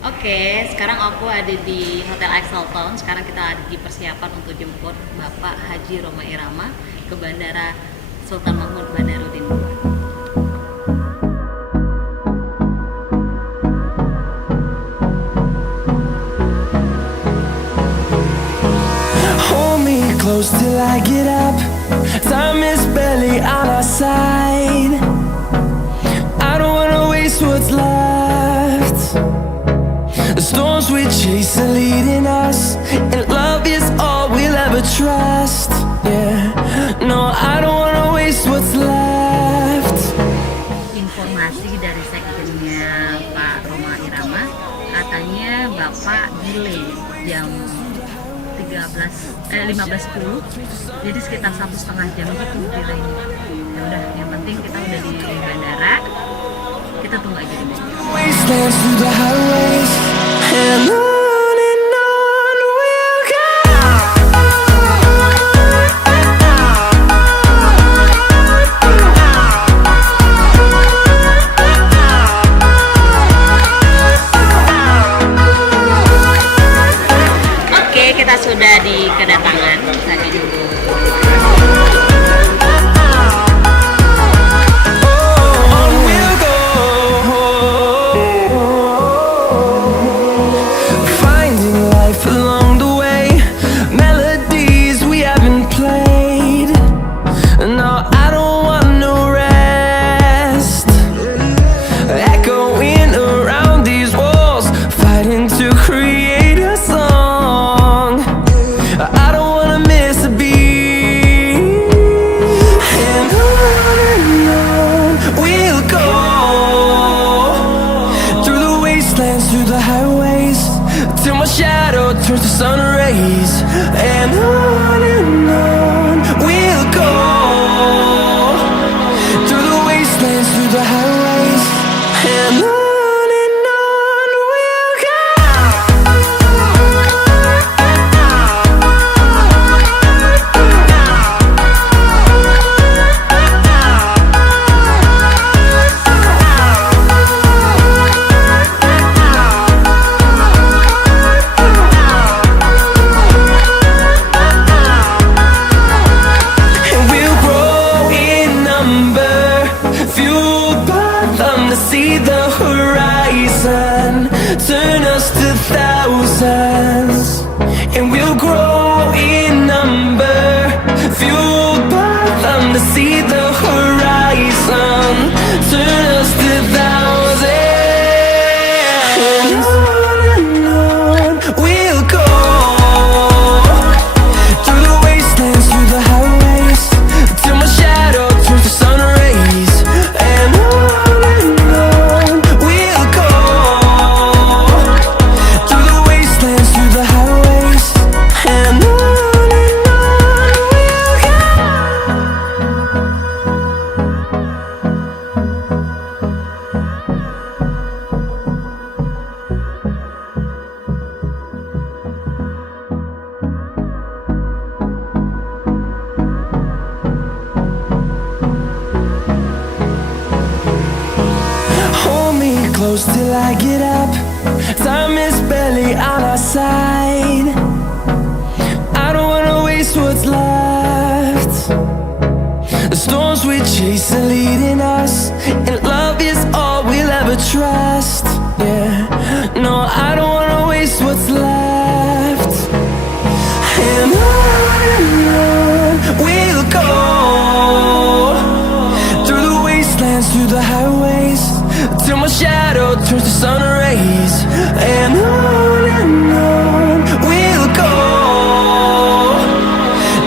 Oke, sekarang aku ada di Hotel Excel Town. Sekarang kita ada di persiapan untuk jemput Bapak Haji Rhoma Irama ke Bandara Sultan Mahmud Badarudin II. Hold me close till I get up. Time is barely on our side. I don't wanna waste what's left. The storms we chase are leading us, and love is all we'll ever trust. Yeah, no, I don't wanna waste what's left. Informasi dari sekjennya Pak Rhoma Irama, katanya Bapak delay jam 15.10, jadi sekitar 1,5 jam gitu delaynya. Ya udah, yang penting kita udah di bandara, kita tunggu aja di bandara. Wastelands through the highways, and on we'll go. Oke, kita sudah di kedatangan. Tadi dulu. On we'll go. Finding life along the way, melodies we haven't played. No, I don't want no rest. Echoing around these walls, fighting to create a song. I don't wanna miss a beat. And on we'll go, through the wastelands, through the highways, till my shadow turns to sun rays. And on we'll go, through the wastelands, through the highways, and on we'll go. And we'll grow in number, fueled by them to see the horizon, turn us to thousands. And we'll grow in number, fueled by them to see the horizon, turn us to thousands. And on we'll go, through the wastelands, through the highways, till my shadow turns to sun rays. And on we'll go, through the wastelands, through the highways, and on we'll go. Hold me close till I get up. Time is barely on our side. I don't wanna waste what's left. The storms we chase are leading us, and love is all we'll ever trust. Yeah, no, I don't wanna waste what's left. And on we'll go, through the wastelands, through the highways, till my shadow turns to sun rays. And on we'll go,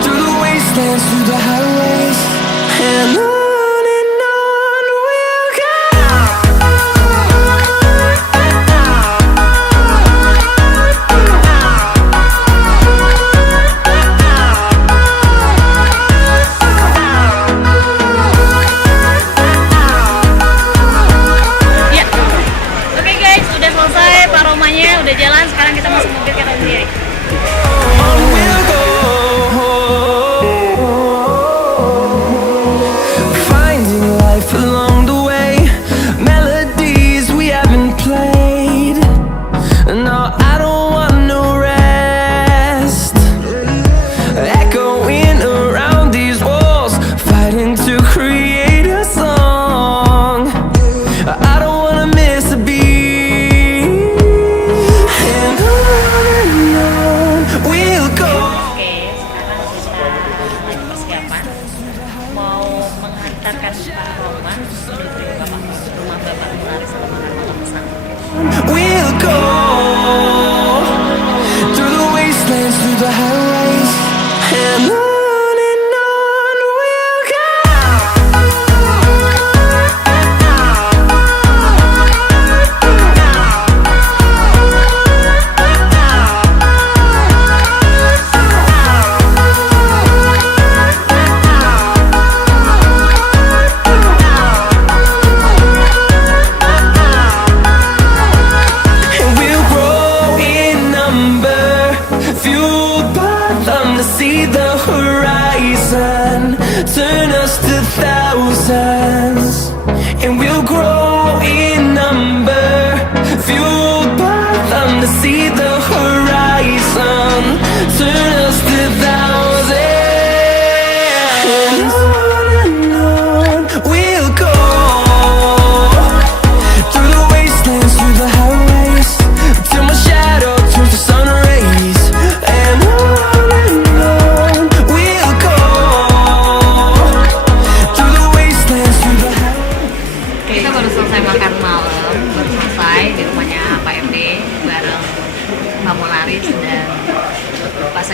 through the wastelands, through the highways, and on we'll go. Ya, oke guys, udah selesai. Pak Rhomanya udah jalan. Sekarang kita masuk mobil kita sendiri. On we'll go, finding life along the way, melodies we haven't played.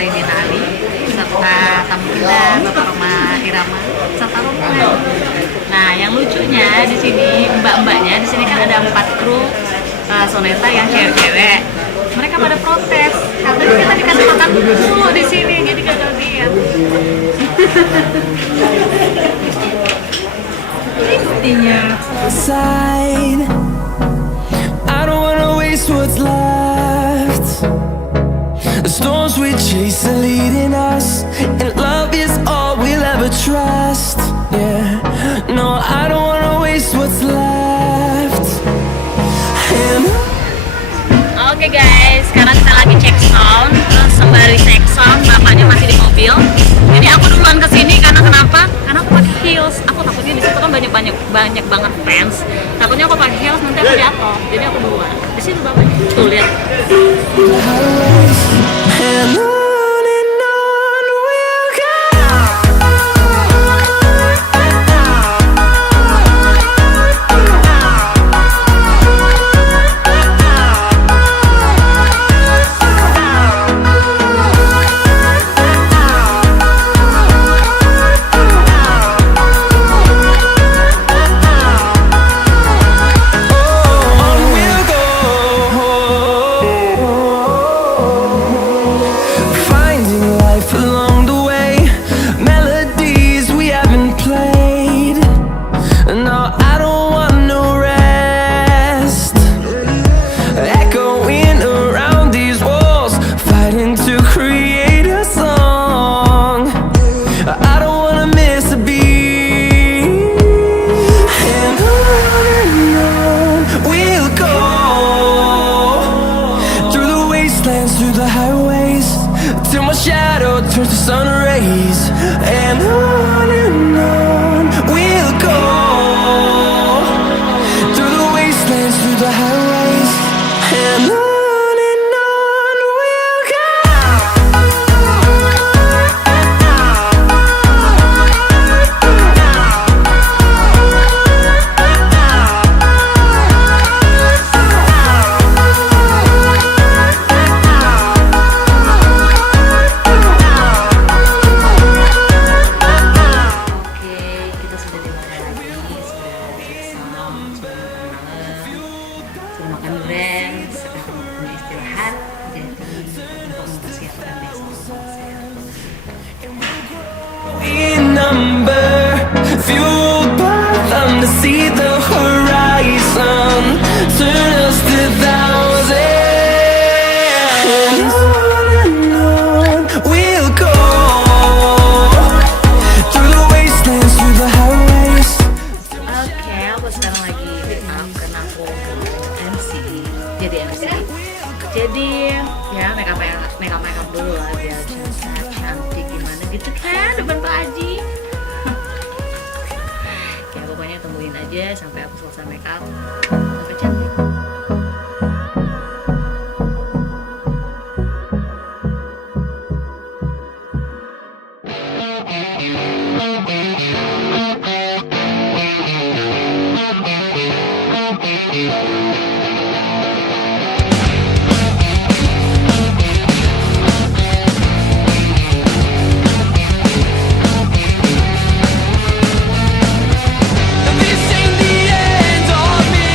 Zaini Ali serta tamu kita Bapak Roma Irama serta rombongan. Nah, yang lucunya di sini mbak-mbaknya di sini kan ada 4 kru soneta yang cewek-cewek. Mereka pada protes katanya kita dikasih makan dulu di sini, jadi gagal diet. Intinya Side. I don't wanna waste what's left. The storms we chase are leading us, and love is all we'll ever trust. Yeah, no, I don't wanna waste what's left. And Oke guys, sekarang kita lagi cek sound, terus sembari cek sound, bapaknya masih di mobil. Jadi aku duluan kesini karena kenapa? Karena aku pakai heels. Aku takutnya di situ kan banyak banget fans. Takutnya aku pakai heels nanti aku jatuh. Jadi aku duluan. Di situ bapaknya. Tuh lihat. the highways, and on we'll go. On we'll go. Finding life along the way, melodies we haven't played. No, I don't want no rest. Echoing around these walls, fighting to create a song. I don't wanna miss a beat. And on we'll go, through the wastelands, through the highways, till my shadow turns to sun rays. And on we'll go, through the wastelands, through the highways, and on we'll go. Oke, kita sudah di hotel lagi, sudah cek sound, sudah makan malam, sudah makan durian, sekarang waktunya istirahat. Jadi untuk mempersiapkan besok. In number, fueled by them to see the horizon, turn us to thousands. And on we'll go, through the wastelands, through the highways. Oke, aku sekarang lagi make up karena aku MC, jadi MC. Jadi ya make up dulu lah biar cantik gimana gitu kan depan Pak Haji. Ya pokoknya tungguin aja sampai aku selesai make up. Sampai cantik. This ain't the end of me.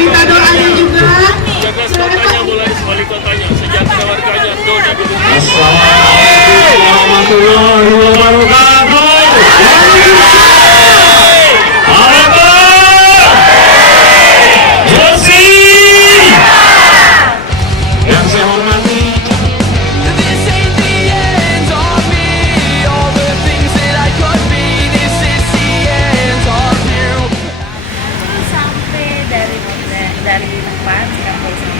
minta doanya juga. Jaga kotanya mulai wali kotanya, sejahtera warganya, doa dulu. Assalamualaikum warahmatullahi wabarakatuh. Yang saya hormati dari tempat sampai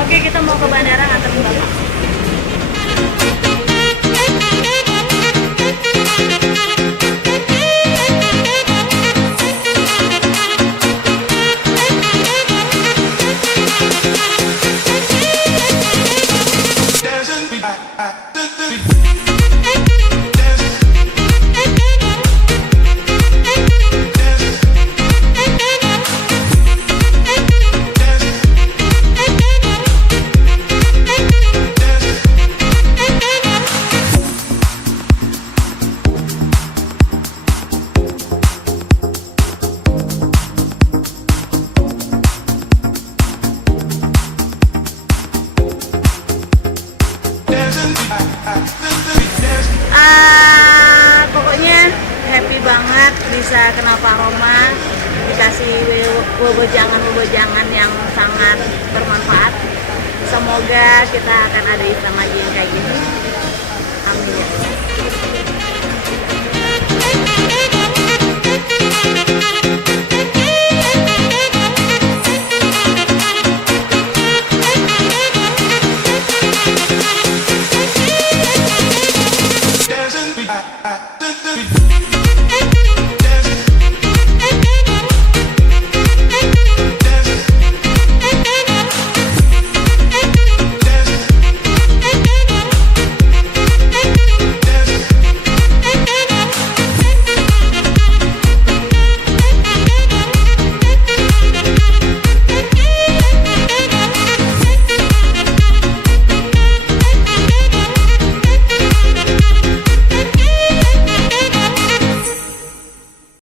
Oke, kita mau ke bandara nganterin Bapak. banget bisa kenal Pak Roma, dikasih wewejangan yang sangat bermanfaat. Semoga kita akan ada event lagi yang kayak gini. Amin ya.